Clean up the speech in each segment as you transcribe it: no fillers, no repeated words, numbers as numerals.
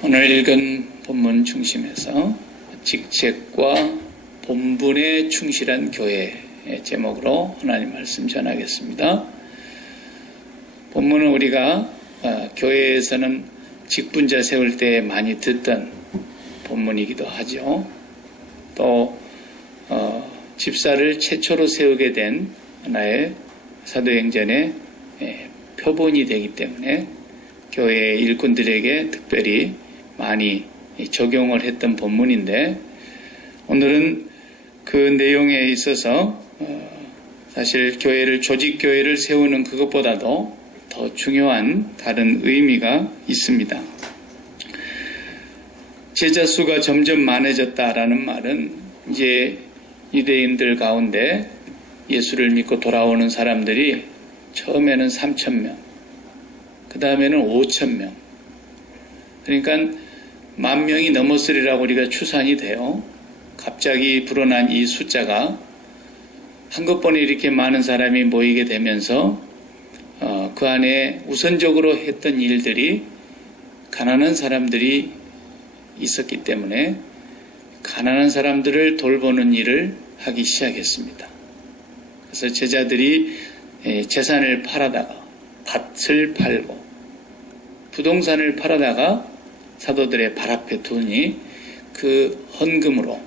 오늘 읽은 본문 중심에서 직책과 본분에 충실한 교회의 제목으로 하나님 말씀 전하겠습니다. 본문은 우리가 교회에서는 직분자 세울 때 많이 듣던 본문이기도 하죠. 또 집사를 최초로 세우게 된 하나의 사도행전의 표본이 되기 때문에 교회의 일꾼들에게 특별히 많이 적용을 했던 본문인데, 오늘은 그 내용에 있어서 사실 조직교회를 세우는 그것보다도 더 중요한 다른 의미가 있습니다. 제자 수가 점점 많아졌다라는 말은 이제 유대인들 가운데 예수를 믿고 돌아오는 사람들이 처음에는 3,000명, 그 다음에는 5,000명, 그러니까 10,000명이 넘었으리라고 우리가 추산이 돼요. 갑자기 불어난 이 숫자가 한꺼번에 이렇게 많은 사람이 모이게 되면서 그 안에 우선적으로 했던 일들이 가난한 사람들이 있었기 때문에 가난한 사람들을 돌보는 일을 하기 시작했습니다. 그래서 제자들이 재산을 팔아다가 밭을 팔고 부동산을 팔아다가 사도들의 발 앞에 두니 그 헌금으로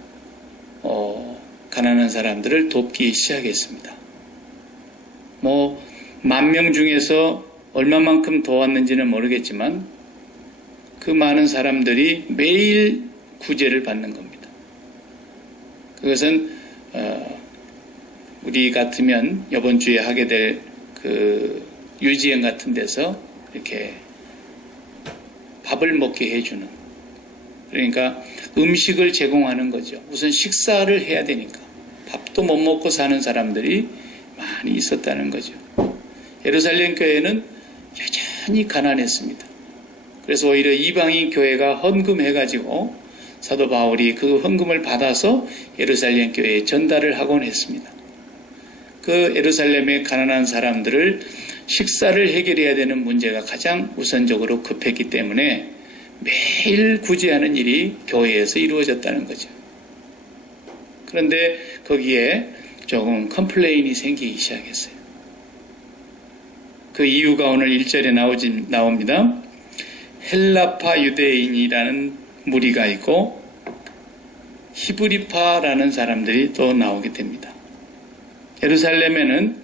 가난한 사람들을 돕기 시작했습니다. 10,000명 중에서 얼마만큼 도왔는지는 모르겠지만 그 많은 사람들이 매일 구제를 받는 겁니다. 그것은 우리 같으면 이번 주에 하게 될 그 유지행 같은 데서 이렇게 밥을 먹게 해주는, 그러니까 음식을 제공하는 거죠. 우선 식사를 해야 되니까 밥도 못 먹고 사는 사람들이 많이 있었다는 거죠. 예루살렘 교회는 여전히 가난했습니다. 그래서 오히려 이방인 교회가 헌금해가지고 사도 바울이 그 헌금을 받아서 예루살렘 교회에 전달을 하곤 했습니다. 그 예루살렘의 가난한 사람들을 식사를 해결해야 되는 문제가 가장 우선적으로 급했기 때문에 매일 구제하는 일이 교회에서 이루어졌다는 거죠. 그런데 거기에 조금 컴플레인이 생기기 시작했어요. 그 이유가 오늘 1절에 나옵니다. 헬라파 유대인이라는 무리가 있고 히브리파라는 사람들이 또 나오게 됩니다. 예루살렘에는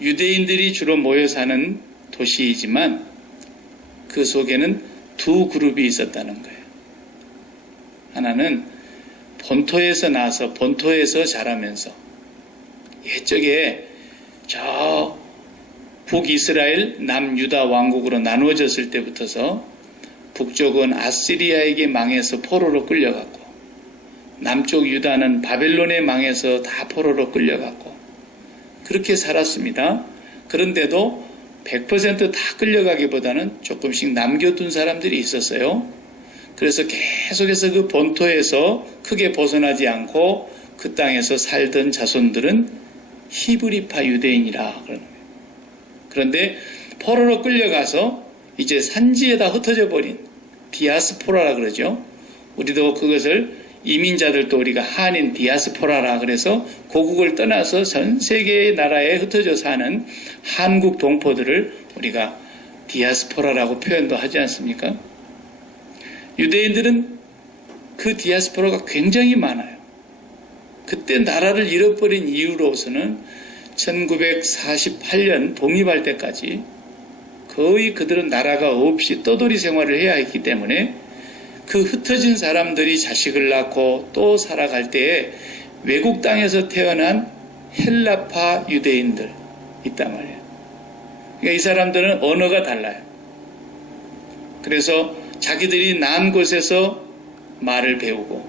유대인들이 주로 모여 사는 도시이지만 그 속에는 두 그룹이 있었다는 거예요. 하나는 본토에서 나와서 본토에서 자라면서 옛적에 저 북이스라엘 남유다 왕국으로 나누어졌을 때부터서 북쪽은 아시리아에게 망해서 포로로 끌려갔고 남쪽 유다는 바벨론에 망해서 다 포로로 끌려갔고 그렇게 살았습니다. 그런데도 100% 다 끌려가기보다는 조금씩 남겨둔 사람들이 있었어요. 그래서 계속해서 그 본토에서 크게 벗어나지 않고 그 땅에서 살던 자손들은 히브리파 유대인이라 그러는 거예요. 그런데 포로로 끌려가서 이제 산지에다 흩어져 버린 디아스포라라 그러죠. 우리도 그것을 이민자들도 우리가 한인 디아스포라라 그래서 고국을 떠나서 전 세계의 나라에 흩어져 사는 한국 동포들을 우리가 디아스포라라고 표현도 하지 않습니까? 유대인들은 그 디아스포라가 굉장히 많아요. 그때 나라를 잃어버린 이유로서는 1948년 독립할 때까지 거의 그들은 나라가 없이 떠돌이 생활을 해야 했기 때문에 그 흩어진 사람들이 자식을 낳고 또 살아갈 때에 외국 땅에서 태어난 헬라파 유대인들 있단 말이에요. 그러니까 이 사람들은 언어가 달라요. 그래서 자기들이 난 곳에서 말을 배우고,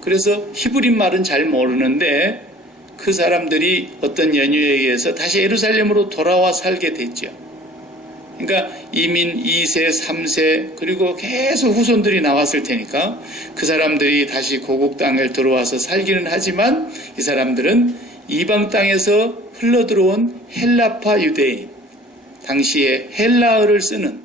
그래서 히브리 말은 잘 모르는데 그 사람들이 어떤 연유에 의해서 다시 예루살렘으로 돌아와 살게 됐죠. 그러니까 이민 2세, 3세 그리고 계속 후손들이 나왔을 테니까 그 사람들이 다시 고국 땅에 들어와서 살기는 하지만 이 사람들은 이방 땅에서 흘러들어온 헬라파 유대인, 당시에 헬라어를 쓰는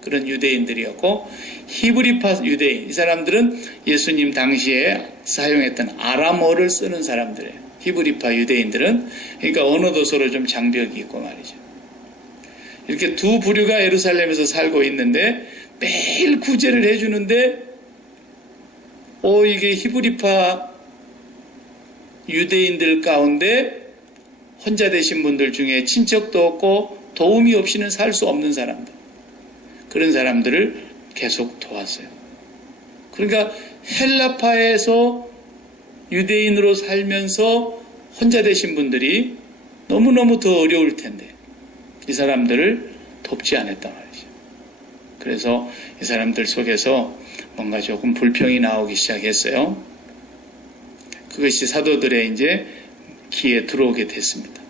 그런 유대인들이었고, 히브리파 유대인, 이 사람들은 예수님 당시에 사용했던 아람어를 쓰는 사람들이에요. 히브리파 유대인들은. 그러니까 언어도 서로 좀 장벽이 있고 말이죠. 이렇게 두 부류가 예루살렘에서 살고 있는데 매일 구제를 해주는데, 이게 히브리파 유대인들 가운데 혼자 되신 분들 중에 친척도 없고 도움이 없이는 살 수 없는 사람들, 그런 사람들을 계속 도왔어요. 그러니까 헬라파에서 유대인으로 살면서 혼자 되신 분들이 너무너무 더 어려울 텐데 이 사람들을 돕지 않았단 말이죠. 그래서 이 사람들 속에서 뭔가 조금 불평이 나오기 시작했어요. 그것이 사도들의 이제 귀에 들어오게 됐습니다.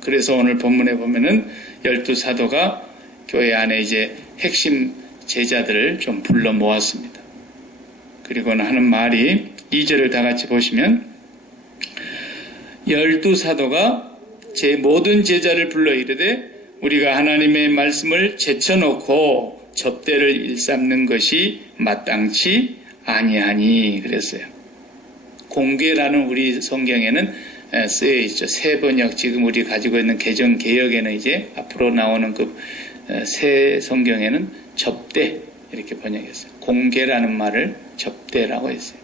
그래서 오늘 본문에 보면은 12사도가 교회 안에 이제 핵심 제자들을 좀 불러 모았습니다. 그리고는 하는 말이 2절을 다 같이 보시면 12사도가 제 모든 제자를 불러 이르되 우리가 하나님의 말씀을 제쳐놓고 접대를 일삼는 것이 마땅치 아니하니 그랬어요. 공개라는 우리 성경에는 쓰여 있죠. 새 번역, 지금 우리 가지고 있는 개정 개역에는 이제 앞으로 나오는 그 새 성경에는 접대 이렇게 번역했어요. 공개라는 말을 접대라고 했어요.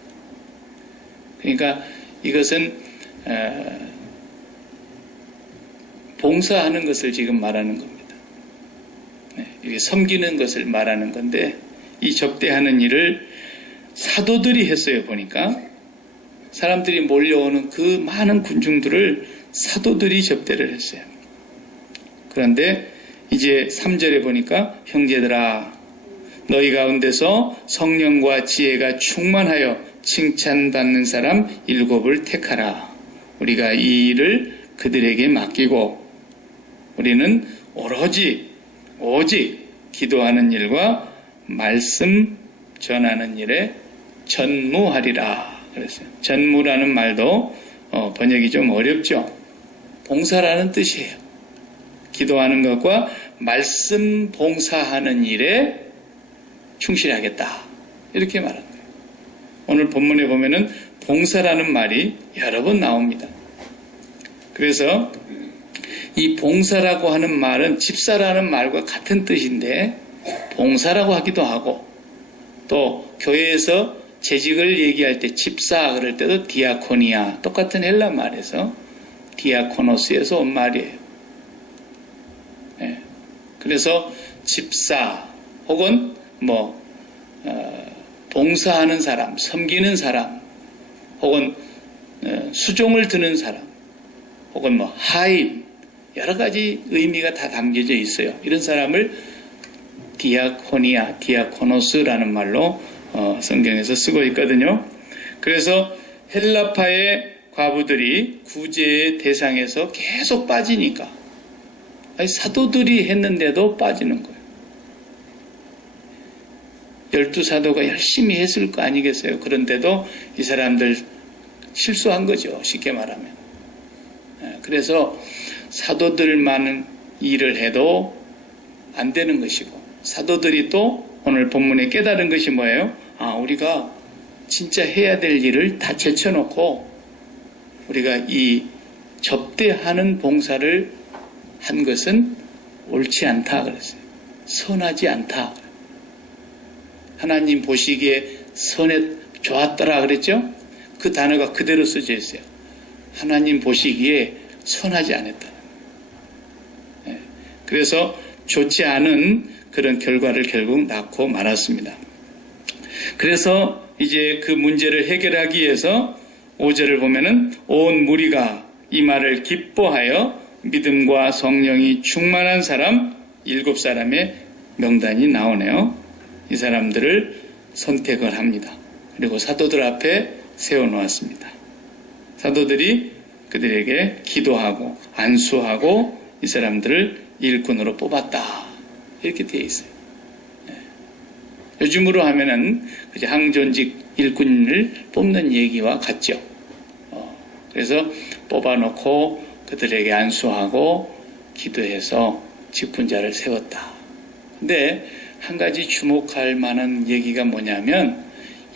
그러니까 이것은 봉사하는 것을 지금 말하는 겁니다. 이게 섬기는 것을 말하는 건데 이 접대하는 일을 사도들이 했어요. 보니까 사람들이 몰려오는 그 많은 군중들을 사도들이 접대를 했어요. 그런데 이제 3절에 보니까 형제들아 너희 가운데서 성령과 지혜가 충만하여 칭찬받는 사람 7을 택하라. 우리가 이 일을 그들에게 맡기고 우리는 오직 기도하는 일과 말씀 전하는 일에 전무하리라 그랬어요. 전무라는 말도 번역이 좀 어렵죠. 봉사라는 뜻이에요. 기도하는 것과 말씀 봉사하는 일에 충실하겠다 이렇게 말하는 거예요. 오늘 본문에 보면은 봉사라는 말이 여러 번 나옵니다. 그래서 이 봉사라고 하는 말은 집사라는 말과 같은 뜻인데 봉사라고 하기도 하고 또 교회에서 재직을 얘기할 때 집사 그럴 때도 디아코니아 똑같은 헬라 말에서 디아코노스에서 온 말이에요. 네. 그래서 집사 혹은 봉사하는 사람, 섬기는 사람 혹은 수종을 드는 사람 혹은 하임 여러 가지 의미가 다 담겨져 있어요. 이런 사람을 디아코니아, 디아코노스라는 말로 성경에서 쓰고 있거든요. 그래서 헬라파의 과부들이 구제의 대상에서 계속 빠지니까 사도들이 했는데도 빠지는 거예요. 12사도가 열심히 했을 거 아니겠어요. 그런데도 이 사람들 실수한 거죠. 쉽게 말하면. 그래서 사도들만 일을 해도 안 되는 것이고 사도들이 또 오늘 본문에 깨달은 것이 뭐예요? 우리가 진짜 해야 될 일을 다 제쳐놓고 우리가 이 접대하는 봉사를 한 것은 옳지 않다 그랬어요. 선하지 않다. 하나님 보시기에 좋았더라 그랬죠? 그 단어가 그대로 써져 있어요. 하나님 보시기에 선하지 않았다. 그래서 좋지 않은 그런 결과를 결국 낳고 말았습니다. 그래서 이제 그 문제를 해결하기 위해서 5절을 보면은 온 무리가 이 말을 기뻐하여 믿음과 성령이 충만한 사람 7사람의 명단이 나오네요. 이 사람들을 선택을 합니다. 그리고 사도들 앞에 세워놓았습니다. 사도들이 그들에게 기도하고 안수하고 이 사람들을 일꾼으로 뽑았다. 이렇게 되어 있어요. 요즘으로 하면은 항존직 일꾼을 뽑는 얘기와 같죠. 그래서 뽑아놓고 그들에게 안수하고 기도해서 직분자를 세웠다. 근데 한 가지 주목할 만한 얘기가 뭐냐면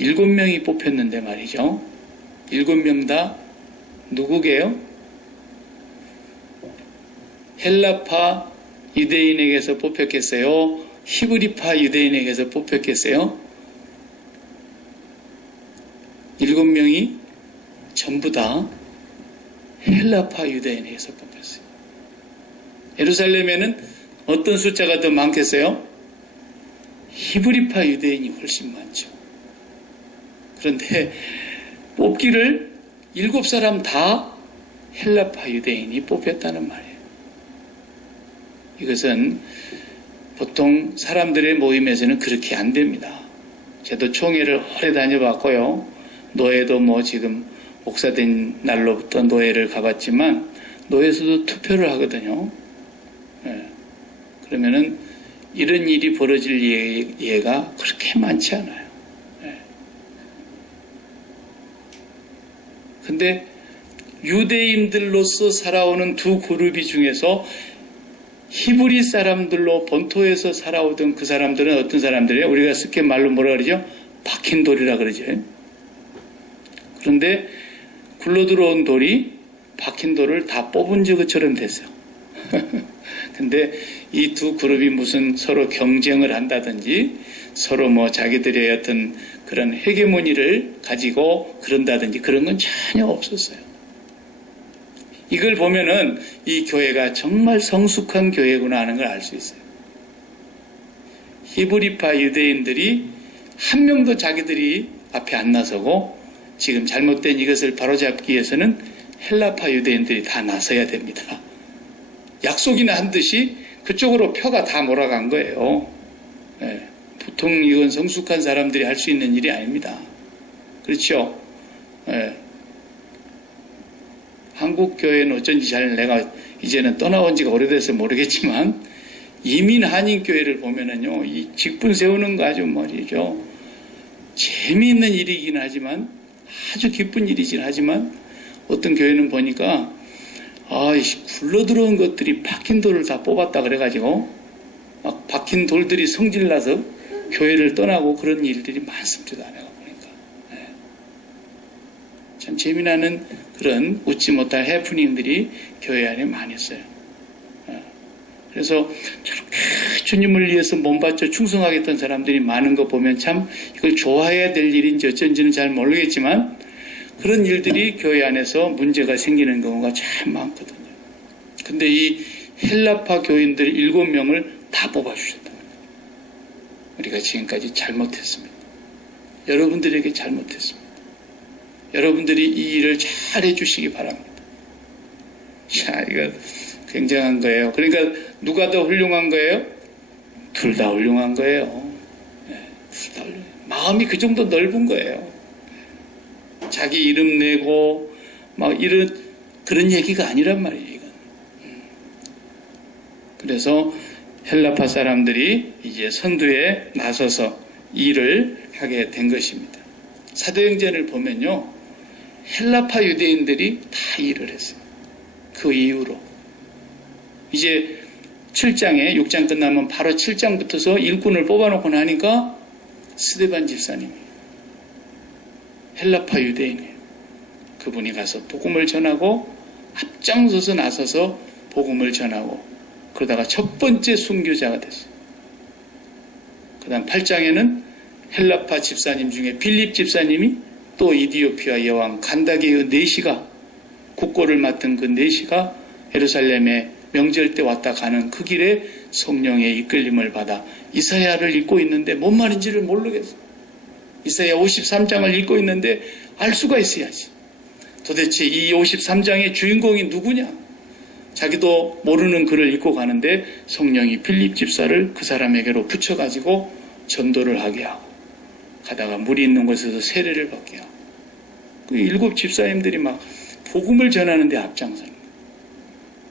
7명이 뽑혔는데 말이죠. 7명 다 누구게요? 헬라파 유대인에게서 뽑혔겠어요? 히브리파 유대인에게서 뽑혔겠어요? 7명이 전부 다 헬라파 유대인에게서 뽑혔어요. 예루살렘에는 어떤 숫자가 더 많겠어요? 히브리파 유대인이 훨씬 많죠. 그런데 뽑기를 7사람 다 헬라파 유대인이 뽑혔다는 말이에요. 이것은 보통 사람들의 모임에서는 그렇게 안 됩니다. 저도 총회를 오래 다녀봤고요. 노예도 지금 목사된 날로부터 노예를 가봤지만 노예에서도 투표를 하거든요. 그러면은 이런 일이 벌어질 예가 그렇게 많지 않아요. 근데 유대인들로서 살아오는 두 그룹이 중에서 히브리 사람들로 본토에서 살아오던 그 사람들은 어떤 사람들이에요? 우리가 쉽게 말로 뭐라 그러죠? 박힌 돌이라 그러죠. 그런데 굴러들어온 돌이 박힌 돌을 다 뽑은 것처럼 됐어요. 근데 이 두 그룹이 무슨 서로 경쟁을 한다든지 서로 자기들의 어떤 그런 헤게모니를 가지고 그런다든지 그런 건 전혀 없었어요. 이걸 보면은 이 교회가 정말 성숙한 교회구나 하는 걸 알 수 있어요. 히브리파 유대인들이 한 명도 자기들이 앞에 안 나서고 지금 잘못된 이것을 바로잡기 위해서는 헬라파 유대인들이 다 나서야 됩니다. 약속이나 한 듯이 그쪽으로 표가 다 몰아간 거예요. 보통 이건 성숙한 사람들이 할 수 있는 일이 아닙니다. 그렇죠? 한국 교회는 어쩐지 잘 내가 이제는 떠나온 지가 오래돼서 모르겠지만 이민 한인 교회를 보면은요, 이 직분 세우는 거 아주 말이죠. 재미있는 일이긴 하지만 아주 기쁜 일이긴 하지만 어떤 교회는 보니까 굴러들어온 것들이 박힌 돌을 다 뽑았다 그래가지고 막 박힌 돌들이 성질나서 교회를 떠나고 그런 일들이 많습니다. 내가 보니까. 참 재미나는 그런 웃지 못할 해프닝들이 교회 안에 많이 있어요. 그래서 저렇게 주님을 위해서 몸 바쳐 충성하겠다는 사람들이 많은 거 보면 참 이걸 좋아해야 될 일인지 어쩐지는 잘 모르겠지만 그런 일들이 교회 안에서 문제가 생기는 경우가 참 많거든요. 근데 이 헬라파 교인들 7명을 다 뽑아주셨다. 우리가 지금까지 잘못했습니다. 여러분들에게 잘못했습니다. 여러분들이 이 일을 잘 해주시기 바랍니다. 자, 이거 굉장한 거예요. 그러니까 누가 더 훌륭한 거예요? 둘 다 훌륭한 거예요. 둘 다 훌륭해요. 마음이 그 정도 넓은 거예요. 자기 이름 내고 막 이런 그런 얘기가 아니란 말이에요. 이건. 그래서 헬라파 사람들이 이제 선두에 나서서 일을 하게 된 것입니다. 사도행전을 보면요, 헬라파 유대인들이 다 일을 했어요. 그 이후로 이제 7장에 6장 끝나면 바로 7장부터서 일꾼을 뽑아놓고 나니까 스데반 집사님이 헬라파 유대인이에요. 그분이 가서 복음을 전하고 앞장서서 나서서 복음을 전하고 그러다가 첫 번째 순교자가 됐어요. 그 다음 8장에는 헬라파 집사님 중에 빌립 집사님이 또 이디오피아 여왕 간다게의 내시가 국고를 맡은 그 내시가 예루살렘에 명절 때 왔다 가는 그 길에 성령의 이끌림을 받아 이사야를 읽고 있는데 뭔 말인지를 모르겠어요. 이사야 53장을 읽고 있는데 알 수가 있어야지. 도대체 이 53장의 주인공이 누구냐? 자기도 모르는 글을 읽고 가는데 성령이 빌립 집사를 그 사람에게로 붙여가지고 전도를 하게 하고 가다가 물이 있는 곳에서 세례를 받게 하고 그 7 집사님들이 막 복음을 전하는데 앞장서는 거예요.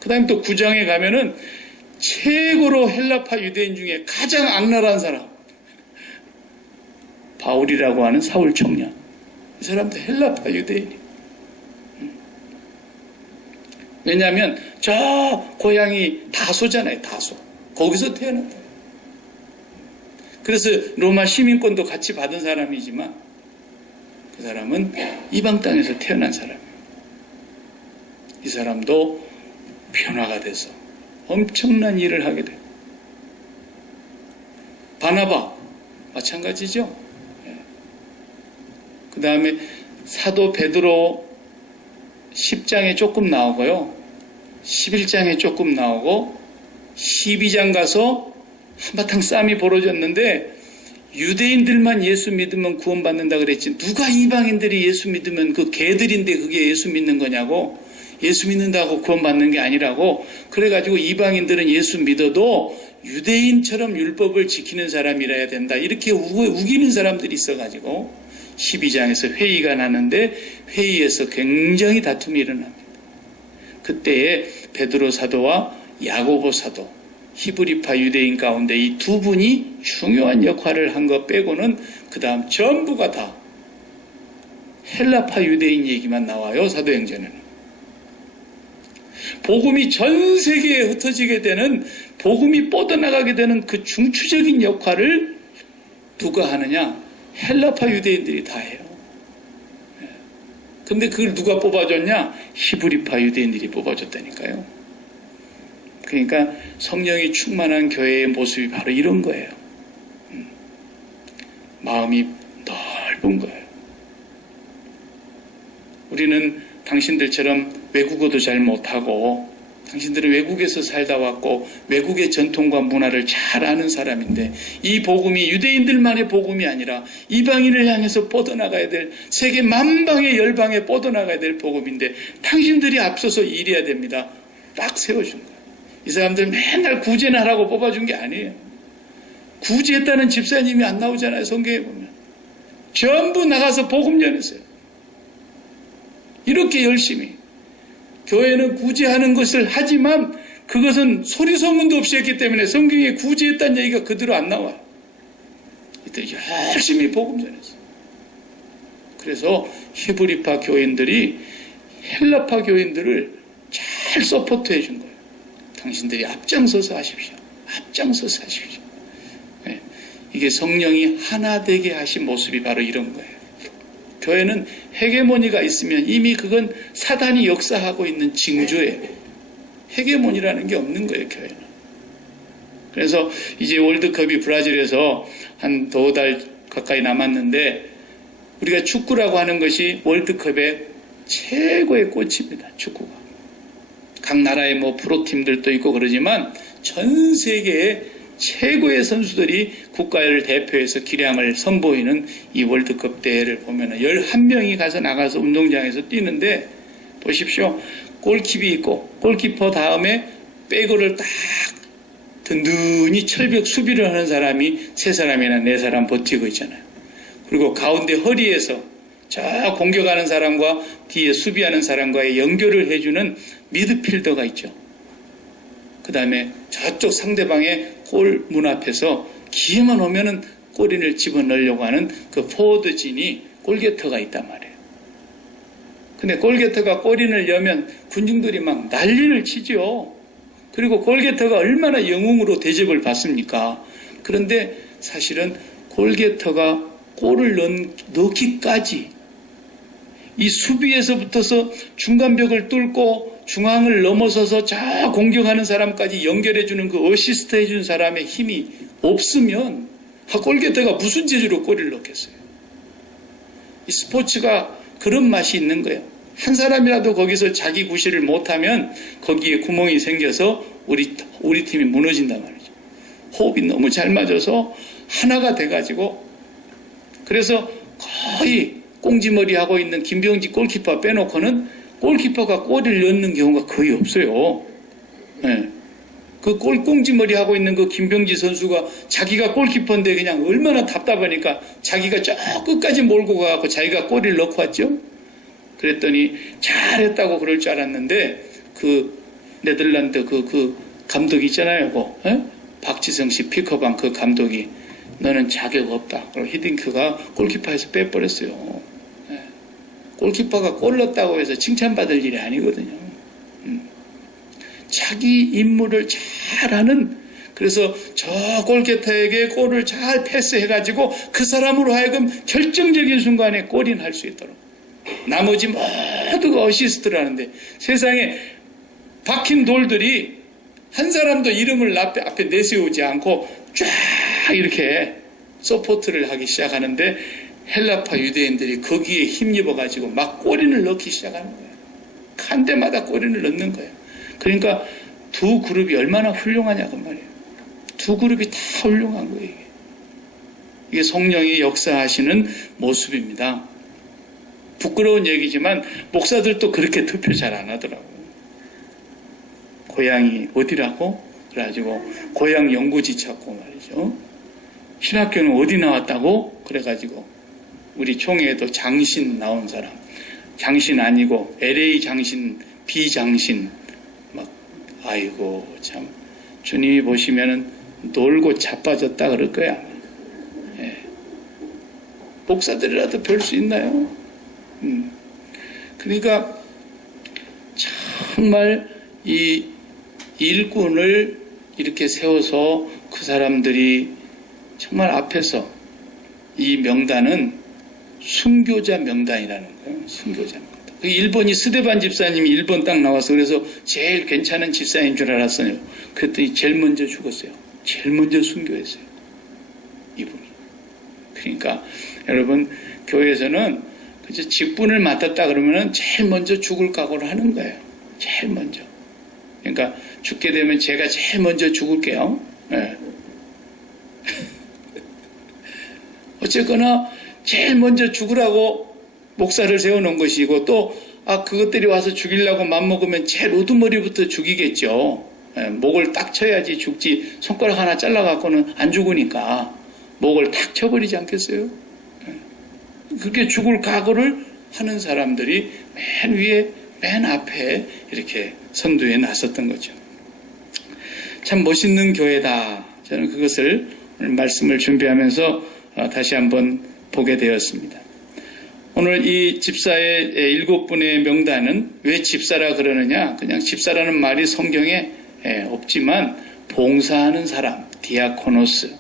그 다음에 또 9장에 가면은 최고로 헬라파 유대인 중에 가장 악랄한 사람 바울이라고 하는 사울 청년. 이 사람도 헬라파 유대인이에요. 왜냐하면 저 고향이 다소잖아요. 다소. 거기서 태어났다. 그래서 로마 시민권도 같이 받은 사람이지만 그 사람은 이방 땅에서 태어난 사람이에요. 이 사람도 변화가 돼서 엄청난 일을 하게 돼요. 바나바 마찬가지죠. 그 다음에 사도 베드로 10장에 조금 나오고요. 11장에 조금 나오고 12장 가서 한바탕 싸움이 벌어졌는데 유대인들만 예수 믿으면 구원받는다 그랬지 누가 이방인들이 예수 믿으면 그 개들인데 그게 예수 믿는 거냐고 예수 믿는다고 구원받는 게 아니라고 그래가지고 이방인들은 예수 믿어도 유대인처럼 율법을 지키는 사람이라야 된다 이렇게 우기는 사람들이 있어가지고 12장에서 회의가 나는데 회의에서 굉장히 다툼이 일어납니다. 그때에 베드로 사도와 야고보 사도 히브리파 유대인 가운데 이 두 분이 중요한 역할을 한 것 빼고는 그 다음 전부가 다 헬라파 유대인 얘기만 나와요. 사도행전에는. 복음이 전 세계에 흩어지게 되는 복음이 뻗어나가게 되는 그 중추적인 역할을 누가 하느냐? 헬라파 유대인들이 다 해요. 근데 그걸 누가 뽑아줬냐? 히브리파 유대인들이 뽑아줬다니까요. 그러니까 성령이 충만한 교회의 모습이 바로 이런 거예요. 마음이 넓은 거예요. 우리는 당신들처럼 외국어도 잘 못하고 당신들은 외국에서 살다 왔고 외국의 전통과 문화를 잘 아는 사람인데 이 복음이 유대인들만의 복음이 아니라 이방인을 향해서 뻗어나가야 될 세계 만방의 열방에 뻗어나가야 될 복음인데 당신들이 앞서서 일해야 됩니다. 딱 세워준 거예요. 이 사람들 맨날 구제나 하라고 뽑아준 게 아니에요. 구제했다는 집사님이 안 나오잖아요. 성경에 보면. 전부 나가서 복음 전했어요. 이렇게 열심히. 교회는 구제하는 것을 하지만 그것은 소리 소문도 없이 했기 때문에 성경에 구제했다는 얘기가 그대로 안 나와요. 이때 열심히 복음 전했어요. 그래서 히브리파 교인들이 헬라파 교인들을 잘 서포트해 준 거예요. 당신들이 앞장서서 하십시오. 앞장서서 하십시오. 네. 이게 성령이 하나 되게 하신 모습이 바로 이런 거예요. 교회는 헤게모니가 있으면 이미 그건 사단이 역사하고 있는 징조예요. 헤게모니라는 게 없는 거예요, 교회는. 그래서 이제 월드컵이 브라질에서 한 2달 가까이 남았는데 우리가 축구라고 하는 것이 월드컵의 최고의 꽃입니다, 축구가. 각 나라의 뭐 프로팀들도 있고 그러지만 전 세계의 최고의 선수들이 국가를 대표해서 기량을 선보이는 이 월드컵 대회를 보면 11명이 가서 나가서 운동장에서 뛰는데 보십시오. 골킵이 있고 골키퍼 다음에 백을 딱 든든히 철벽 수비를 하는 사람이 3사람이나 4사람 버티고 있잖아요. 그리고 가운데 허리에서 저 공격하는 사람과 뒤에 수비하는 사람과의 연결을 해주는 미드필더가 있죠. 그 다음에 저쪽 상대방의 골 문 앞에서 기회만 오면은 골인을 집어넣으려고 하는 그 포워드진이 골게터가 있단 말이에요. 근데 골게터가 골인을 여면 군중들이 막 난리를 치죠. 그리고 골게터가 얼마나 영웅으로 대접을 받습니까? 그런데 사실은 골게터가 골을 넣기까지 이 수비에서부터서 중간벽을 뚫고 중앙을 넘어서서 저 공격하는 사람까지 연결해주는 그 어시스트 해준 사람의 힘이 없으면 골게터가 무슨 재주로 골을 넣겠어요. 이 스포츠가 그런 맛이 있는 거예요. 한 사람이라도 거기서 자기 구실을 못하면 거기에 구멍이 생겨서 우리 팀이 무너진단 말이죠. 호흡이 너무 잘 맞아서 하나가 돼가지고 그래서 거의 꽁지머리 하고 있는 김병지 골키퍼 빼놓고는 골키퍼가 골을 넣는 경우가 거의 없어요. 네. 그 꽁지머리 하고 있는 그 김병지 선수가 자기가 골키퍼인데 그냥 얼마나 답답하니까 자기가 저 끝까지 몰고 가고 자기가 골을 넣고 왔죠. 그랬더니 잘했다고 그럴 줄 알았는데 그 네덜란드 그 감독 있잖아요. 박지성 씨 피커방 그 감독이 너는 자격 없다. 그리고 히딩크가 골키퍼에서 빼버렸어요. 골키퍼가 골 넣었다고 해서 칭찬받을 일이 아니거든요. 자기 임무를 잘하는 그래서 저 골키퍼에게 골을 잘 패스해가지고 그 사람으로 하여금 결정적인 순간에 골인 할 수 있도록. 나머지 모두가 어시스트를 하는데 세상에 박힌 돌들이 한 사람도 이름을 앞에 내세우지 않고 쫙 이렇게 서포트를 하기 시작하는데 헬라파 유대인들이 거기에 힘입어가지고 막 골인을 넣기 시작하는 거예요. 한 대마다 골인을 넣는 거예요. 그러니까 두 그룹이 얼마나 훌륭하냐고 말이에요. 두 그룹이 다 훌륭한 거예요. 이게 성령이 역사하시는 모습입니다. 부끄러운 얘기지만 목사들도 그렇게 투표 잘 안 하더라고요. 고향이 어디라고? 그래가지고 고향 연고지 찾고 말이죠. 신학교는 어디 나왔다고? 그래가지고 우리 총회에도 장신 나온 사람, 장신 아니고 LA 장신, B 장신, 막 아이고 참 주님이 보시면은 놀고 자빠졌다 그럴 거야. 예. 목사들이라도 별 수 있나요? 그러니까 정말 이 일꾼을 이렇게 세워서 그 사람들이 정말 앞에서 이 명단은 순교자 명단이라는 거예요. 순교자 명단. 일본이 스데반 집사님이 일본 딱 나와서 그래서 제일 괜찮은 집사인 줄 알았어요. 그랬더니 제일 먼저 죽었어요. 제일 먼저 순교했어요. 이분이. 그러니까 여러분 교회에서는 그저 직분을 맡았다 그러면은 제일 먼저 죽을 각오를 하는 거예요. 제일 먼저. 그러니까 죽게 되면 제가 제일 먼저 죽을게요. 네. 어쨌거나 제일 먼저 죽으라고 목사를 세워놓은 것이고 또 그것들이 와서 죽이려고 맘먹으면 제일 우두머리부터 죽이겠죠. 네. 목을 딱 쳐야지 죽지 손가락 하나 잘라갖고는 안 죽으니까 목을 딱 쳐버리지 않겠어요? 네. 그렇게 죽을 각오를 하는 사람들이 맨 위에 맨 앞에 이렇게 선두에 나섰던 거죠. 참 멋있는 교회다. 저는 그것을 오늘 말씀을 준비하면서 다시 한번 보게 되었습니다. 오늘 이 집사의 7분의 명단은 왜 집사라 그러느냐? 그냥 집사라는 말이 성경에 없지만 봉사하는 사람, 디아코노스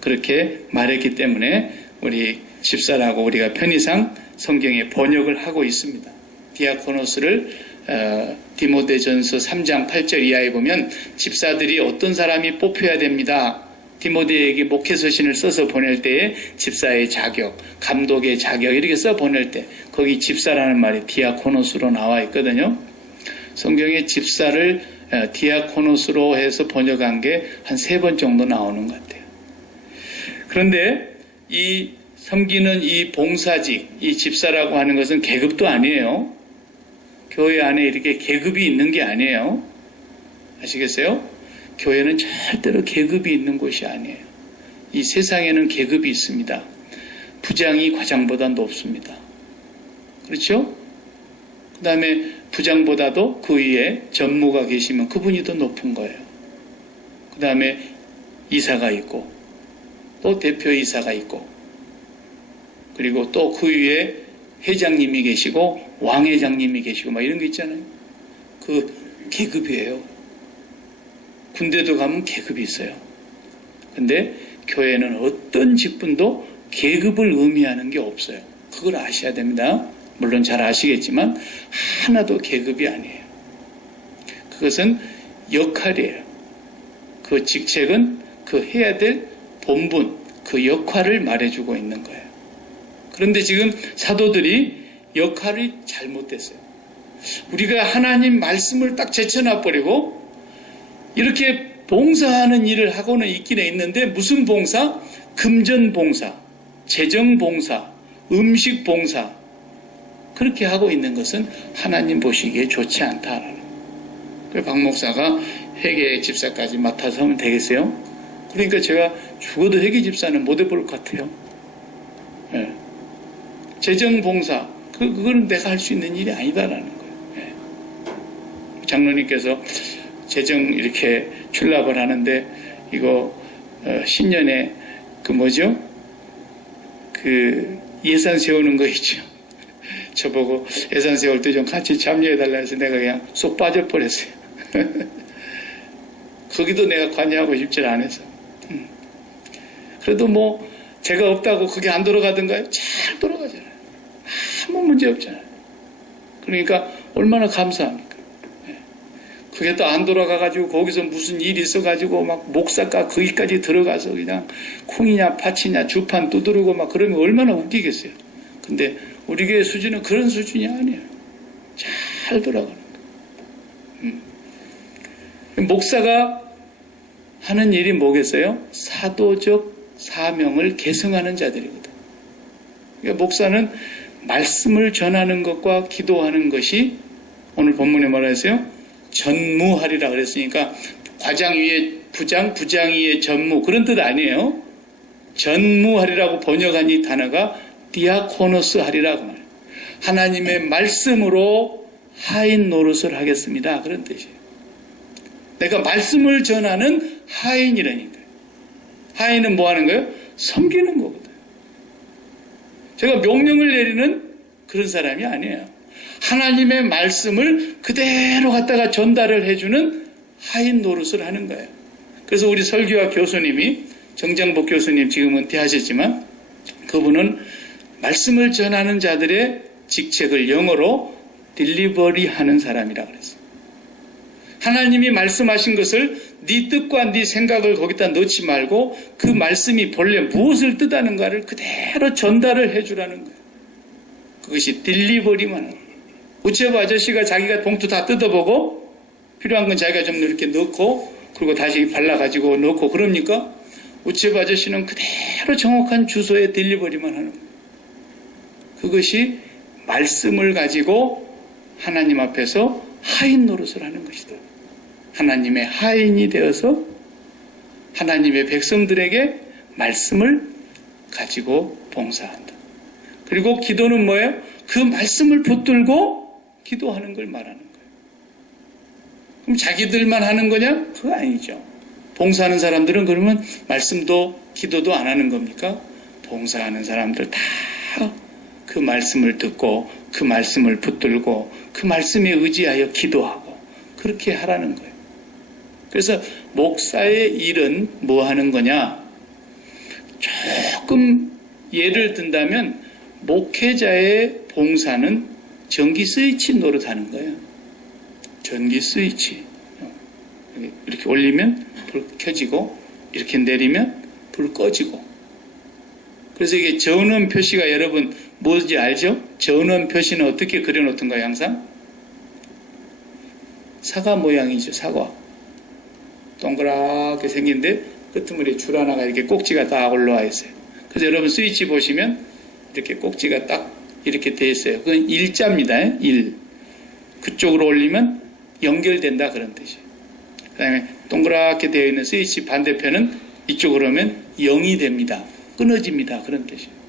그렇게 말했기 때문에 우리 집사라고 우리가 편의상 성경에 번역을 하고 있습니다. 디아코노스를 디모데전서 3장 8절 이하에 보면 집사들이 어떤 사람이 뽑혀야 됩니다. 디모데에게 목회서신을 써서 보낼 때에 집사의 자격, 감독의 자격 이렇게 써 보낼 때 거기 집사라는 말이 디아코노스로 나와 있거든요. 성경에 집사를 디아코노스로 해서 번역한 게 한 3번 정도 나오는 것 같아요. 그런데 이 섬기는 이 봉사직, 이 집사라고 하는 것은 계급도 아니에요. 교회 안에 이렇게 계급이 있는 게 아니에요. 아시겠어요? 교회는 절대로 계급이 있는 곳이 아니에요. 이 세상에는 계급이 있습니다. 부장이 과장보다 높습니다. 그렇죠? 그 다음에 부장보다도 그 위에 전무가 계시면 그분이 더 높은 거예요. 그 다음에 이사가 있고 또 대표이사가 있고 그리고 또 그 위에 회장님이 계시고 왕회장님이 계시고 막 이런 거 있잖아요. 그 계급이에요. 군대도 가면 계급이 있어요. 근데 교회는 어떤 직분도 계급을 의미하는 게 없어요. 그걸 아셔야 됩니다. 물론 잘 아시겠지만 하나도 계급이 아니에요. 그것은 역할이에요. 그 직책은 그 해야 될 본분, 그 역할을 말해주고 있는 거예요. 그런데 지금 사도들이 역할이 잘못됐어요. 우리가 하나님 말씀을 딱 제쳐놔버리고 이렇게 봉사하는 일을 하고는 있기는 있는데 무슨 봉사? 금전 봉사, 재정 봉사, 음식 봉사 그렇게 하고 있는 것은 하나님 보시기에 좋지 않다라는 거예요. 박 목사가 회계 집사까지 맡아서 하면 되겠어요? 그러니까 제가 죽어도 회계 집사는 못 해볼 것 같아요. 네. 재정 봉사 그거는 내가 할 수 있는 일이 아니다라는 거예요. 네. 장로님께서 재정 이렇게 출납을 하는데 이거 신년에 그 뭐죠? 그 예산 세우는 거 있죠. 저보고 예산 세울 때 좀 같이 참여해달라 해서 내가 그냥 쏙 빠져버렸어요. 거기도 내가 관여하고 싶지 않아서. 그래도 뭐 제가 없다고 그게 안 돌아가던가요? 잘 돌아가잖아요. 아무 문제 없잖아요. 그러니까 얼마나 감사합니까? 그게 또 안 돌아가가지고 거기서 무슨 일이 있어가지고 막 목사가 거기까지 들어가서 그냥 콩이냐 팥이냐 주판 두드리고 막 그러면 얼마나 웃기겠어요. 근데 우리 교회 수준은 그런 수준이 아니에요. 잘 돌아가는 거예요. 목사가 하는 일이 뭐겠어요? 사도적 사명을 계승하는 자들이거든. 그러니까 목사는 말씀을 전하는 것과 기도하는 것이 오늘 본문에 뭐라 했어요? 전무하리라 그랬으니까 과장 위에 부장, 부장 위에 전무 그런 뜻 아니에요. 전무하리라고 번역한 이 단어가 디아코노스 하리라고 말해요. 하나님의 말씀으로 하인 노릇을 하겠습니다. 그런 뜻이에요. 내가 말씀을 전하는 하인이라니까요. 하인은 뭐 하는 거예요? 섬기는 거거든요. 제가 명령을 내리는 그런 사람이 아니에요. 하나님의 말씀을 그대로 갖다가 전달을 해주는 하인 노릇을 하는 거예요. 그래서 우리 설교학 교수님이 정장복 교수님 지금 은퇴하셨지만 그분은 말씀을 전하는 자들의 직책을 영어로 딜리버리 하는 사람이라고 그랬어요. 하나님이 말씀하신 것을 네 뜻과 네 생각을 거기다 넣지 말고 그 말씀이 본래 무엇을 뜻하는가를 그대로 전달을 해주라는 거예요. 그것이 딜리버리만 하는 거예요. 우체부 아저씨가 자기가 봉투 다 뜯어보고 필요한 건 자기가 좀 이렇게 넣고 그리고 다시 발라가지고 넣고 그럽니까? 우체부 아저씨는 그대로 정확한 주소에 딜리버리만 하는 거예요. 그것이 말씀을 가지고 하나님 앞에서 하인 노릇을 하는 것이다. 하나님의 하인이 되어서 하나님의 백성들에게 말씀을 가지고 봉사한다. 그리고 기도는 뭐예요? 그 말씀을 붙들고 기도하는 걸 말하는 거예요. 그럼 자기들만 하는 거냐? 그거 아니죠. 봉사하는 사람들은 그러면 말씀도 기도도 안 하는 겁니까? 봉사하는 사람들 다 그 말씀을 듣고 그 말씀을 붙들고 그 말씀에 의지하여 기도하고 그렇게 하라는 거예요. 그래서 목사의 일은 뭐 하는 거냐? 조금 예를 든다면 목회자의 봉사는 전기 스위치 노릇하는 거예요. 전기 스위치. 이렇게 올리면 불 켜지고 이렇게 내리면 불 꺼지고. 그래서 이게 전원 표시가 여러분 뭔지 알죠? 전원 표시는 어떻게 그려놓던가요? 항상? 사과 모양이죠. 사과. 동그랗게 생긴데 끄트머리에 줄 하나가 이렇게 꼭지가 다 올라와 있어요. 그래서 여러분 스위치 보시면 이렇게 꼭지가 딱 이렇게 돼 있어요. 그건 일자입니다. 1. 그쪽으로 올리면 연결된다 그런 뜻이에요. 그 다음에 동그랗게 되어 있는 스위치 반대편은 이쪽으로 오면 0이 됩니다. 끊어집니다. 그런 뜻이에요.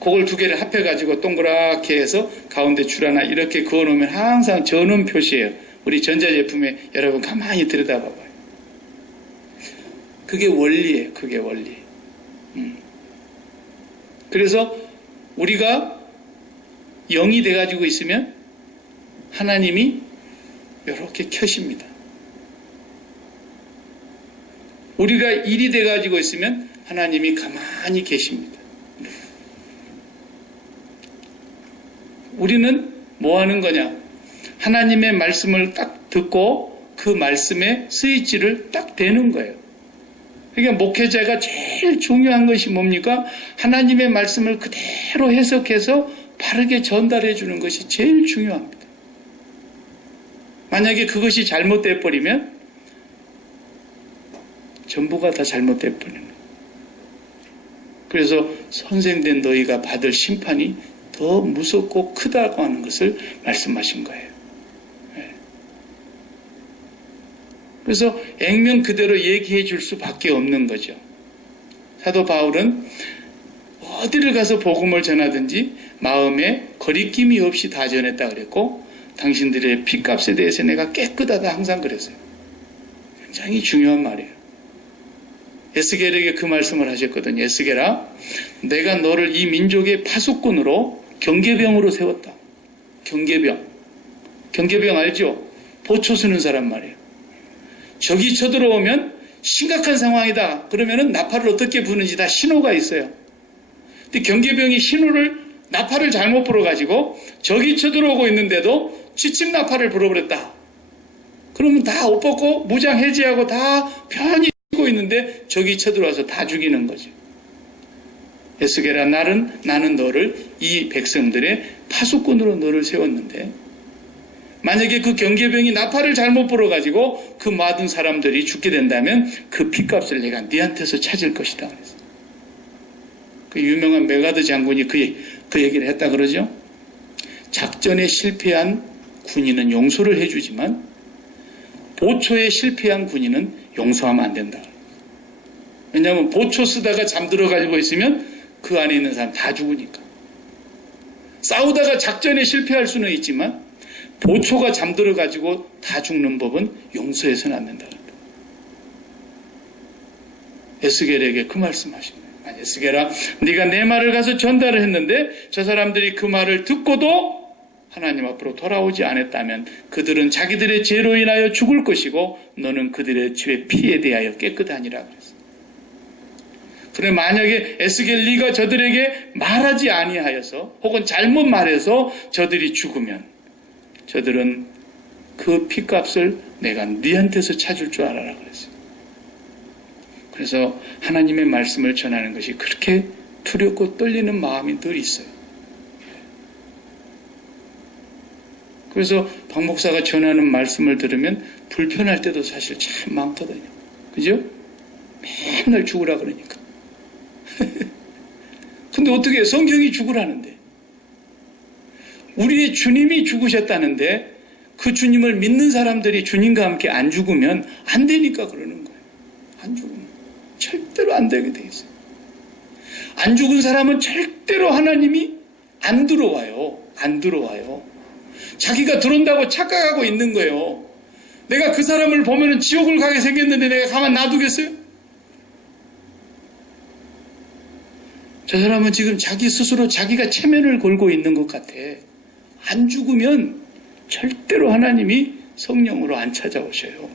그걸 두 개를 합해가지고 동그랗게 해서 가운데 줄 하나 이렇게 그어놓으면 항상 전원 표시예요. 우리 전자제품에 여러분 가만히 들여다봐봐요. 그게 원리예요. 그게 원리. 그래서 우리가 0이 돼가지고 있으면 하나님이 이렇게 켜십니다. 우리가 1이 돼가지고 있으면 하나님이 가만히 계십니다. 우리는 뭐 하는 거냐? 하나님의 말씀을 딱 듣고 그 말씀에 스위치를 딱 대는 거예요. 그러니까 목회자가 제일 중요한 것이 뭡니까? 하나님의 말씀을 그대로 해석해서 바르게 전달해 주는 것이 제일 중요합니다. 만약에 그것이 잘못돼 버리면 전부가 다 잘못돼 버리는 거예요. 그래서 선생된 너희가 받을 심판이 더 무섭고 크다고 하는 것을 말씀하신 거예요. 그래서 액면 그대로 얘기해 줄 수밖에 없는 거죠. 사도 바울은 어디를 가서 복음을 전하든지 마음에 거리낌이 없이 다 전했다 그랬고 당신들의 피값에 대해서 내가 깨끗하다 항상 그랬어요. 굉장히 중요한 말이에요. 에스겔에게 그 말씀을 하셨거든요. 에스겔아, 내가 너를 이 민족의 파수꾼으로 경계병으로 세웠다. 경계병. 경계병 알죠? 보초 쓰는 사람 말이에요. 적이 쳐들어오면 심각한 상황이다. 그러면은 나팔을 어떻게 부는지 다 신호가 있어요. 근데 경계병이 나팔을 잘못 불어가지고 적이 쳐들어오고 있는데도 취침 나팔을 불어버렸다. 그러면 다 옷 벗고 무장 해제하고 다 편히 쉬고 있는데 적이 쳐들어와서 다 죽이는 거죠. 에스겔아, 나는 너를, 이 백성들의 파수꾼으로 너를 세웠는데 만약에 그 경계병이 나팔을 잘못 불어가지고 그 모든 사람들이 죽게 된다면 그 핏값을 내가 네한테서 찾을 것이다. 그래서 그 유명한 메가드 장군이 그 얘기를 했다 그러죠. 작전에 실패한 군인은 용서를 해주지만 보초에 실패한 군인은 용서하면 안 된다. 왜냐하면 보초 쓰다가 잠들어가지고 있으면 그 안에 있는 사람 다 죽으니까. 싸우다가 작전에 실패할 수는 있지만 보초가 잠들어가지고 다 죽는 법은 용서해서는 안 된다. 에스겔에게 그 말씀하신 거예요. 에스겔아, 네가 내 말을 가서 전달을 했는데 저 사람들이 그 말을 듣고도 하나님 앞으로 돌아오지 않았다면 그들은 자기들의 죄로 인하여 죽을 것이고 너는 그들의 죄 피에 대하여 깨끗하니라 그랬어요. 그래 만약에 에스겔 네가 저들에게 말하지 아니하여서 혹은 잘못 말해서 저들이 죽으면 저들은 그 핏값을 내가 네한테서 찾을 줄 알아라 그랬어요. 그래서 하나님의 말씀을 전하는 것이 그렇게 두렵고 떨리는 마음이 늘 있어요. 그래서 박 목사가 전하는 말씀을 들으면 불편할 때도 사실 참 많거든요. 그죠? 맨날 죽으라 그러니까. 근데 어떻게 성경이 죽으라는데 우리의 주님이 죽으셨다는데 그 주님을 믿는 사람들이 주님과 함께 안 죽으면 안 되니까 그러는 거예요. 안 죽으면 절대로 안 되게 돼 있어요. 안 죽은 사람은 절대로 하나님이 안 들어와요. 안 들어와요. 자기가 들어온다고 착각하고 있는 거예요. 내가 그 사람을 보면은 지옥을 가게 생겼는데 내가 가만 놔두겠어요? 저 사람은 지금 자기 스스로 자기가 체면을 걸고 있는 것 같아. 안 죽으면 절대로 하나님이 성령으로 안 찾아오셔요.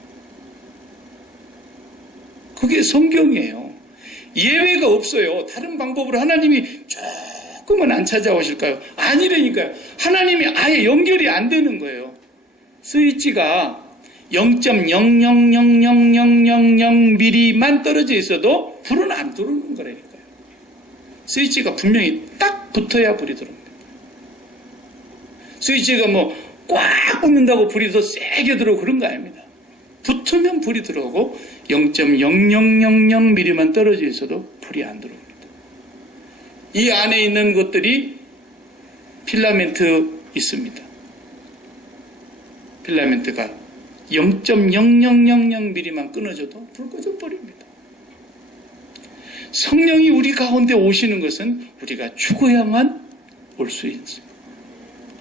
그게 성경이에요. 예외가 없어요. 다른 방법으로 하나님이 조금은 안 찾아오실까요? 아니라니까요. 하나님이 아예 연결이 안 되는 거예요. 스위치가 0.00000000mm만 떨어져 있어도 불은 안 들어오는 거라니까요. 스위치가 분명히 딱 붙어야 불이 들어옵니다. 스위치가 꽉 붙는다고 불이 더 세게 들어오고 그런 거 아닙니다. 붙으면 불이 들어오고 0.0000mm만 떨어져 있어도 불이 안 들어옵니다. 이 안에 있는 것들이 필라멘트 있습니다. 필라멘트가 0.0000mm만 끊어져도 불 꺼져 버립니다. 성령이 우리 가운데 오시는 것은 우리가 죽어야만 올 수 있어요.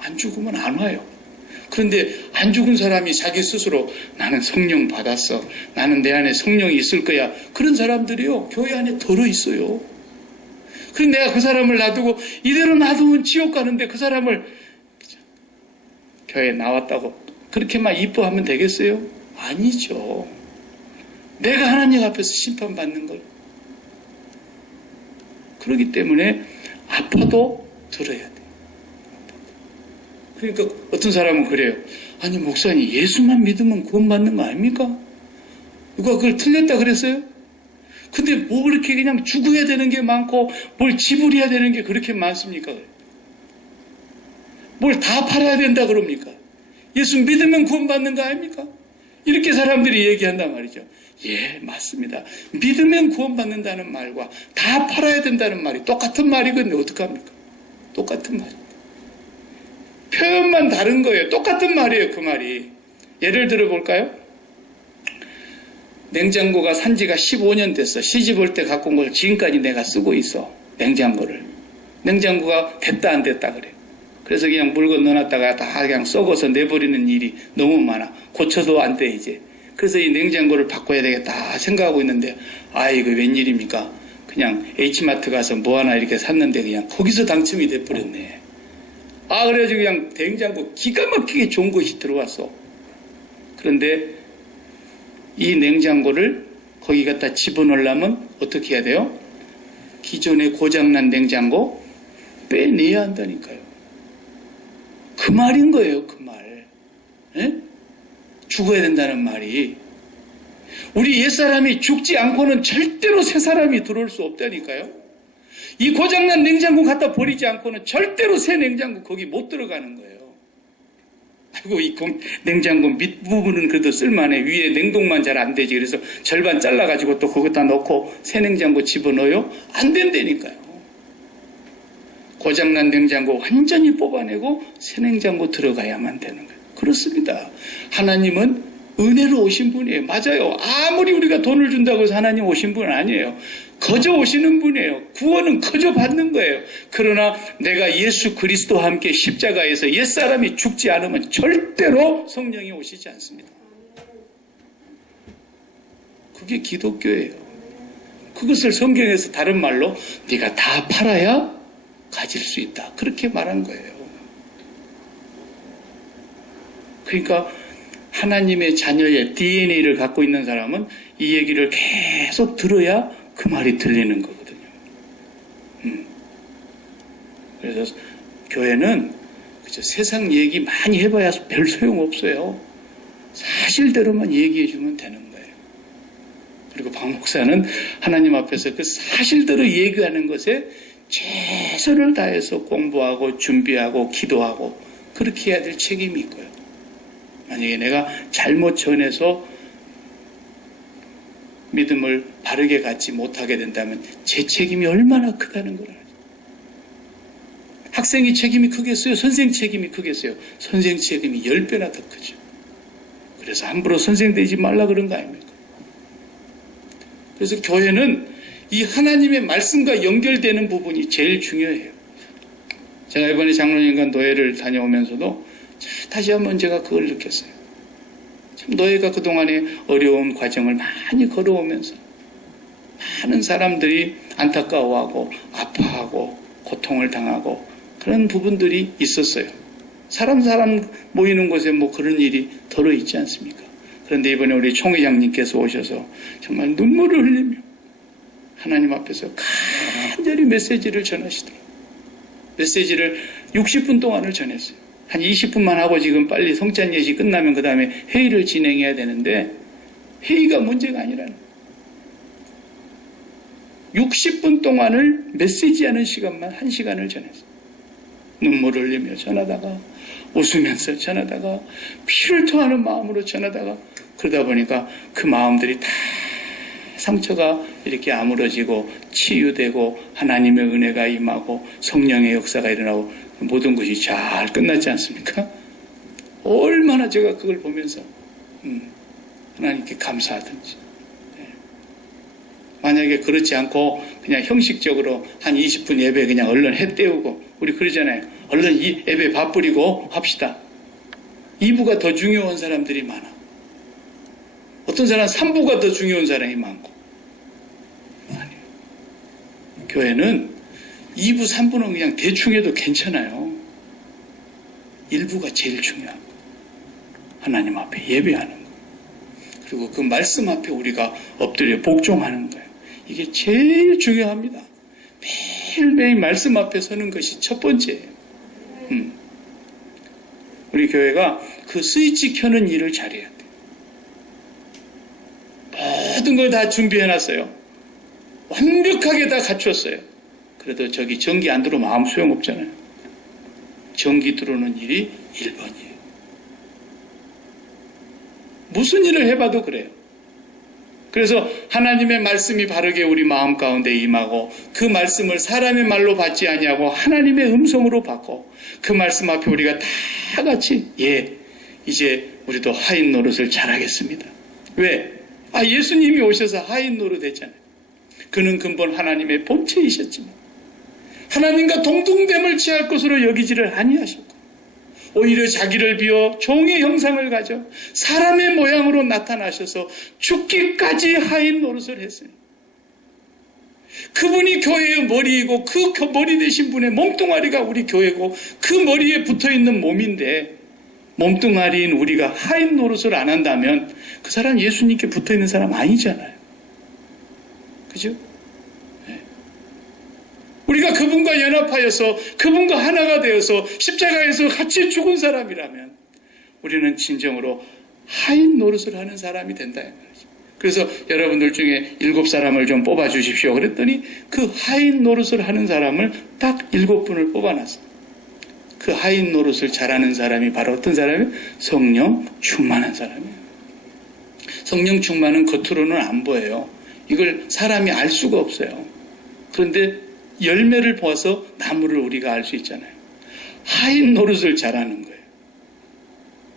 안 죽으면 안 와요. 그런데 안 죽은 사람이 자기 스스로 나는 성령 받았어. 나는 내 안에 성령이 있을 거야. 그런 사람들이요. 교회 안에 들어 있어요. 그런데 내가 그 사람을 놔두고 이대로 놔두면 지옥 가는데 그 사람을 교회에 나왔다고 그렇게만 이뻐하면 되겠어요? 아니죠. 내가 하나님 앞에서 심판받는 걸. 그렇기 때문에 아파도 들어야 돼요. 그러니까 어떤 사람은 그래요. 아니 목사님 예수만 믿으면 구원받는 거 아닙니까? 누가 그걸 틀렸다 그랬어요? 근데 뭐 그렇게 그냥 죽어야 되는 게 많고 뭘 지불해야 되는 게 그렇게 많습니까? 뭘 다 팔아야 된다 그럽니까? 예수 믿으면 구원받는 거 아닙니까? 이렇게 사람들이 얘기한단 말이죠. 예, 맞습니다. 믿으면 구원받는다는 말과 다 팔아야 된다는 말이 똑같은 말이거든요. 어떡합니까? 똑같은 말입니다. 표현만 다른 거예요. 똑같은 말이에요. 그 말이. 예를 들어 볼까요? 냉장고가 산지가 15년 됐어. 시집 올 때 갖고 온 걸 지금까지 내가 쓰고 있어. 냉장고를. 냉장고가 됐다 안 됐다 그래. 그래서 그냥 물건 넣어놨다가 다 그냥 썩어서 내버리는 일이 너무 많아. 고쳐도 안 돼 이제. 그래서 이 냉장고를 바꿔야 되겠다 생각하고 있는데 이거 웬일입니까? 그냥 H마트 가서 뭐 하나 이렇게 샀는데 그냥 거기서 당첨이 돼버렸네. 그래가지고 그냥 냉장고 기가 막히게 좋은 것이 들어왔어. 그런데 이 냉장고를 거기 갖다 집어넣으려면 어떻게 해야 돼요? 기존에 고장난 냉장고 빼내야 한다니까요. 그 말인 거예요, 그 말. 에? 죽어야 된다는 말이. 우리 옛사람이 죽지 않고는 절대로 새 사람이 들어올 수 없다니까요. 이 고장난 냉장고 갖다 버리지 않고는 절대로 새 냉장고 거기 못 들어가는 거예요. 아이고, 이 냉장고 밑부분은 그래도 쓸만해. 위에 냉동만 잘 안 되지. 그래서 절반 잘라가지고 또 거기다 넣고 새 냉장고 집어넣어요? 안 된다니까요. 고장난 냉장고 완전히 뽑아내고 새 냉장고 들어가야만 되는 거예요. 그렇습니다. 하나님은 은혜로 오신 분이에요. 맞아요. 아무리 우리가 돈을 준다고 해서 하나님 오신 분은 아니에요. 거저 오시는 분이에요. 구원은 거저 받는 거예요. 그러나 내가 예수 그리스도와 함께 십자가에서 옛사람이 죽지 않으면 절대로 성령이 오시지 않습니다. 그게 기독교예요. 그것을 성경에서 다른 말로 네가 다 팔아야 가질 수 있다. 그렇게 말한 거예요. 그러니까 하나님의 자녀의 DNA를 갖고 있는 사람은 이 얘기를 계속 들어야 그 말이 들리는 거거든요. 그래서 교회는 그저 세상 얘기 많이 해봐야 별 소용없어요. 사실대로만 얘기해 주면 되는 거예요. 그리고 박 목사는 하나님 앞에서 그 사실대로 얘기하는 것에 최선을 다해서 공부하고 준비하고 기도하고 그렇게 해야 될 책임이 있고요. 만약에 내가 잘못 전해서 믿음을 바르게 갖지 못하게 된다면 제 책임이 얼마나 크다는 걸 알죠. 학생이 책임이 크겠어요? 선생 책임이 크겠어요? 선생 책임이 10배나 더 크죠. 그래서 함부로 선생 되지 말라 그런 거 아닙니까? 그래서 교회는 이 하나님의 말씀과 연결되는 부분이 제일 중요해요. 제가 이번에 장로님과 노예를 다녀오면서도 다시 한번 제가 그걸 느꼈어요. 참 노예가 그동안에 어려운 과정을 많이 걸어오면서 많은 사람들이 안타까워하고 아파하고 고통을 당하고 그런 부분들이 있었어요. 사람 모이는 곳에 뭐 그런 일이 덜어 있지 않습니까? 그런데 이번에 우리 총회장님께서 오셔서 정말 눈물을 흘리며 하나님 앞에서 간절히 메시지를 전하시더라고요. 메시지를 60분 동안을 전했어요. 한 20분만 하고 지금 빨리 성찬 예식 끝나면 그 다음에 회의를 진행해야 되는데 회의가 문제가 아니라는 거예요. 60분 동안을 메시지하는 시간만 1시간을 전했어요. 눈물을 흘리며 전하다가 웃으면서 전하다가 피를 토하는 마음으로 전하다가 그러다 보니까 그 마음들이 다 상처가 이렇게 아물어지고 치유되고 하나님의 은혜가 임하고 성령의 역사가 일어나고 모든 것이 잘 끝났지 않습니까? 얼마나 제가 그걸 보면서 하나님께 감사하든지. 만약에 그렇지 않고 그냥 형식적으로 한 20분 예배 그냥 얼른 해 때우고 우리 그러잖아요. 얼른 이 예배 밥 뿌리고 합시다. 2부가 더 중요한 사람들이 많아. 어떤 사람은 3부가 더 중요한 사람이 많고. 아니요. 교회는 2부, 3부는 그냥 대충 해도 괜찮아요. 1부가 제일 중요하고 하나님 앞에 예배하는 거. 그리고 그 말씀 앞에 우리가 엎드려 복종하는 거예요. 이게 제일 중요합니다. 매일매일 말씀 앞에 서는 것이 첫 번째예요. 우리 교회가 그 스위치 켜는 일을 잘해야 돼요. 모든 걸 다 준비해놨어요. 완벽하게 다 갖췄어요. 그래도 저기 전기 안 들어오면 아무 소용없잖아요. 전기 들어오는 일이 1번이에요. 무슨 일을 해봐도 그래요. 그래서 하나님의 말씀이 바르게 우리 마음 가운데 임하고 그 말씀을 사람의 말로 받지 아니하고 하나님의 음성으로 받고 그 말씀 앞에 우리가 다 같이 이제 우리도 하인 노릇을 잘하겠습니다. 왜? 예수님이 오셔서 하인 노릇 했잖아요. 그는 근본 하나님의 본체이셨지만 하나님과 동등됨을 취할 것으로 여기지를 아니하셨고 오히려 자기를 비워 종의 형상을 가져 사람의 모양으로 나타나셔서 죽기까지 하인 노릇을 했어요. 그분이 교회의 머리이고 그 머리 되신 분의 몸뚱아리가 우리 교회고 그 머리에 붙어있는 몸인데 몸뚱아리인 우리가 하인 노릇을 안 한다면 그 사람 예수님께 붙어있는 사람 아니잖아요. 그죠? 네. 우리가 그분과 연합하여서 그분과 하나가 되어서 십자가에서 같이 죽은 사람이라면 우리는 진정으로 하인 노릇을 하는 사람이 된다. 그래서 여러분들 중에 7사람을 좀 뽑아주십시오. 그랬더니 그 하인 노릇을 하는 사람을 딱 7분을 뽑아놨어요. 그 하인 노릇을 잘하는 사람이 바로 어떤 사람이에요? 성령 충만한 사람이에요. 성령 충만은 겉으로는 안 보여요. 이걸 사람이 알 수가 없어요. 그런데 열매를 보아서 나무를 우리가 알 수 있잖아요. 하인 노릇을 잘하는 거예요.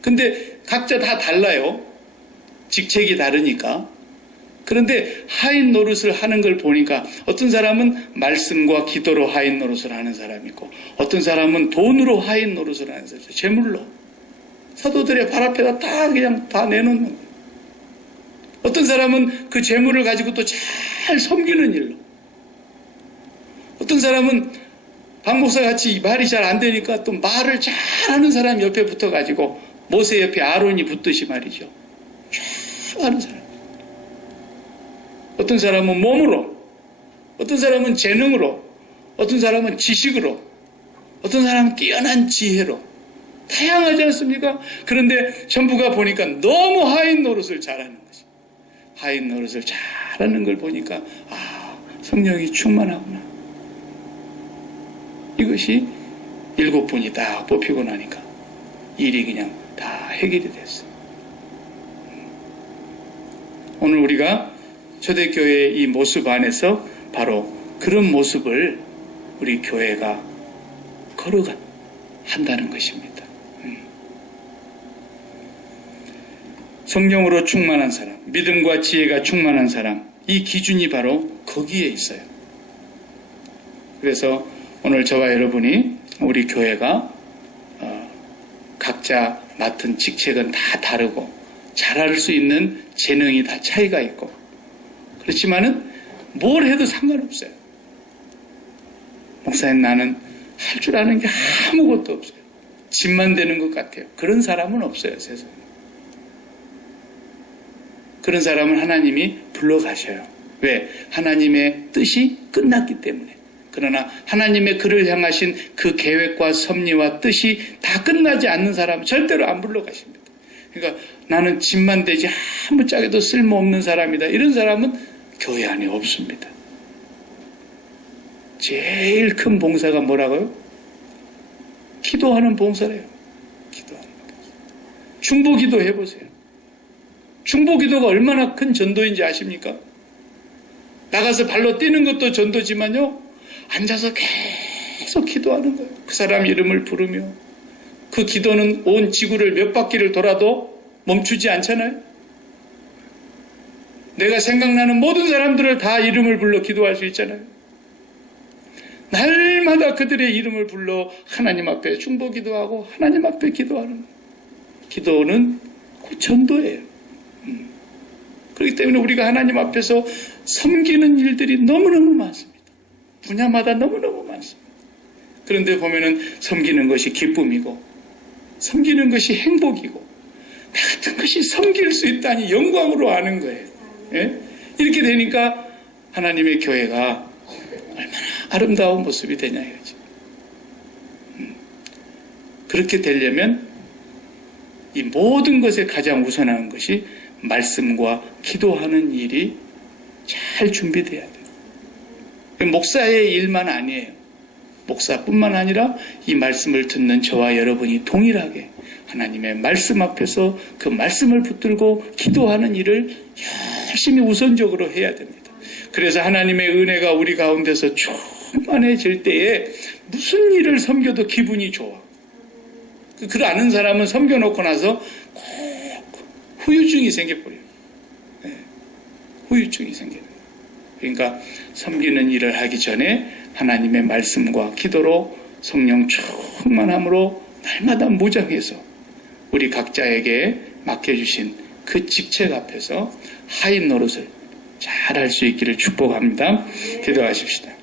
근데 각자 다 달라요. 직책이 다르니까. 그런데 하인 노릇을 하는 걸 보니까 어떤 사람은 말씀과 기도로 하인 노릇을 하는 사람이 있고 어떤 사람은 돈으로 하인 노릇을 하는 사람이 있어요. 재물로. 사도들의 발 앞에다 다 그냥 다 내놓는 거예요. 어떤 사람은 그 재물을 가지고 또 잘 섬기는 일로. 어떤 사람은 박 목사 같이 말이 잘 안 되니까 또 말을 잘하는 사람 옆에 붙어가지고 모세 옆에 아론이 붙듯이 말이죠. 쫙 하는 사람. 어떤 사람은 몸으로, 어떤 사람은 재능으로, 어떤 사람은 지식으로, 어떤 사람은 뛰어난 지혜로. 다양하지 않습니까? 그런데 전부가 보니까 너무 하인 노릇을 잘하는 거지. 하인 노릇을 잘하는 걸 보니까 성령이 충만하구나. 이것이 7분이 딱 뽑히고 나니까 일이 그냥 다 해결이 됐어요. 오늘 우리가 초대교회의 이 모습 안에서 바로 그런 모습을 우리 교회가 걸어가 한다는 것입니다. 성령으로 충만한 사람, 믿음과 지혜가 충만한 사람, 이 기준이 바로 거기에 있어요. 그래서 오늘 저와 여러분이 우리 교회가 각자 맡은 직책은 다 다르고 잘할 수 있는 재능이 다 차이가 있고 그렇지만은 뭘 해도 상관없어요. 목사님 나는 할 줄 아는 게 아무것도 없어요. 집만 되는 것 같아요. 그런 사람은 없어요. 세상에. 그런 사람은 하나님이 불러가셔요. 왜? 하나님의 뜻이 끝났기 때문에. 그러나 하나님의 그를 향하신 그 계획과 섭리와 뜻이 다 끝나지 않는 사람은 절대로 안 불러가십니다. 그러니까 나는 집만 되지 아무 짝에도 쓸모없는 사람이다. 이런 사람은 교회 안에 없습니다. 제일 큰 봉사가 뭐라고요? 기도하는 봉사래요. 기도하는 봉사. 중보기도 해보세요. 중보기도가 얼마나 큰 전도인지 아십니까? 나가서 발로 뛰는 것도 전도지만요. 앉아서 계속 기도하는 거예요. 그 사람 이름을 부르며 그 기도는 온 지구를 몇 바퀴를 돌아도 멈추지 않잖아요. 내가 생각나는 모든 사람들을 다 이름을 불러 기도할 수 있잖아요. 날마다 그들의 이름을 불러 하나님 앞에 중보기도하고 하나님 앞에 기도하는 거예요. 기도는 그 전도예요. 그렇기 때문에 우리가 하나님 앞에서 섬기는 일들이 너무너무 많습니다. 분야마다 너무너무 많습니다. 그런데 보면은 섬기는 것이 기쁨이고 섬기는 것이 행복이고 나 같은 것이 섬길 수 있다니 영광으로 아는 거예요. 예? 이렇게 되니까 하나님의 교회가 얼마나 아름다운 모습이 되냐 이거지. 그렇게 되려면 이 모든 것에 가장 우선하는 것이 말씀과 기도하는 일이 잘 준비돼야 돼요. 목사의 일만 아니에요. 목사뿐만 아니라 이 말씀을 듣는 저와 여러분이 동일하게 하나님의 말씀 앞에서 그 말씀을 붙들고 기도하는 일을 열심히 우선적으로 해야 됩니다. 그래서 하나님의 은혜가 우리 가운데서 충만해질 때에 무슨 일을 섬겨도 기분이 좋아. 그걸 아는 사람은 섬겨놓고 나서 꼭 후유증이 생겨버려요. 네. 후유증이 생겨요. 그러니까 섬기는 일을 하기 전에 하나님의 말씀과 기도로 성령 충만함으로 날마다 무장해서 우리 각자에게 맡겨주신 그 직책 앞에서 하인 노릇을 잘 할 수 있기를 축복합니다. 기도하십시다.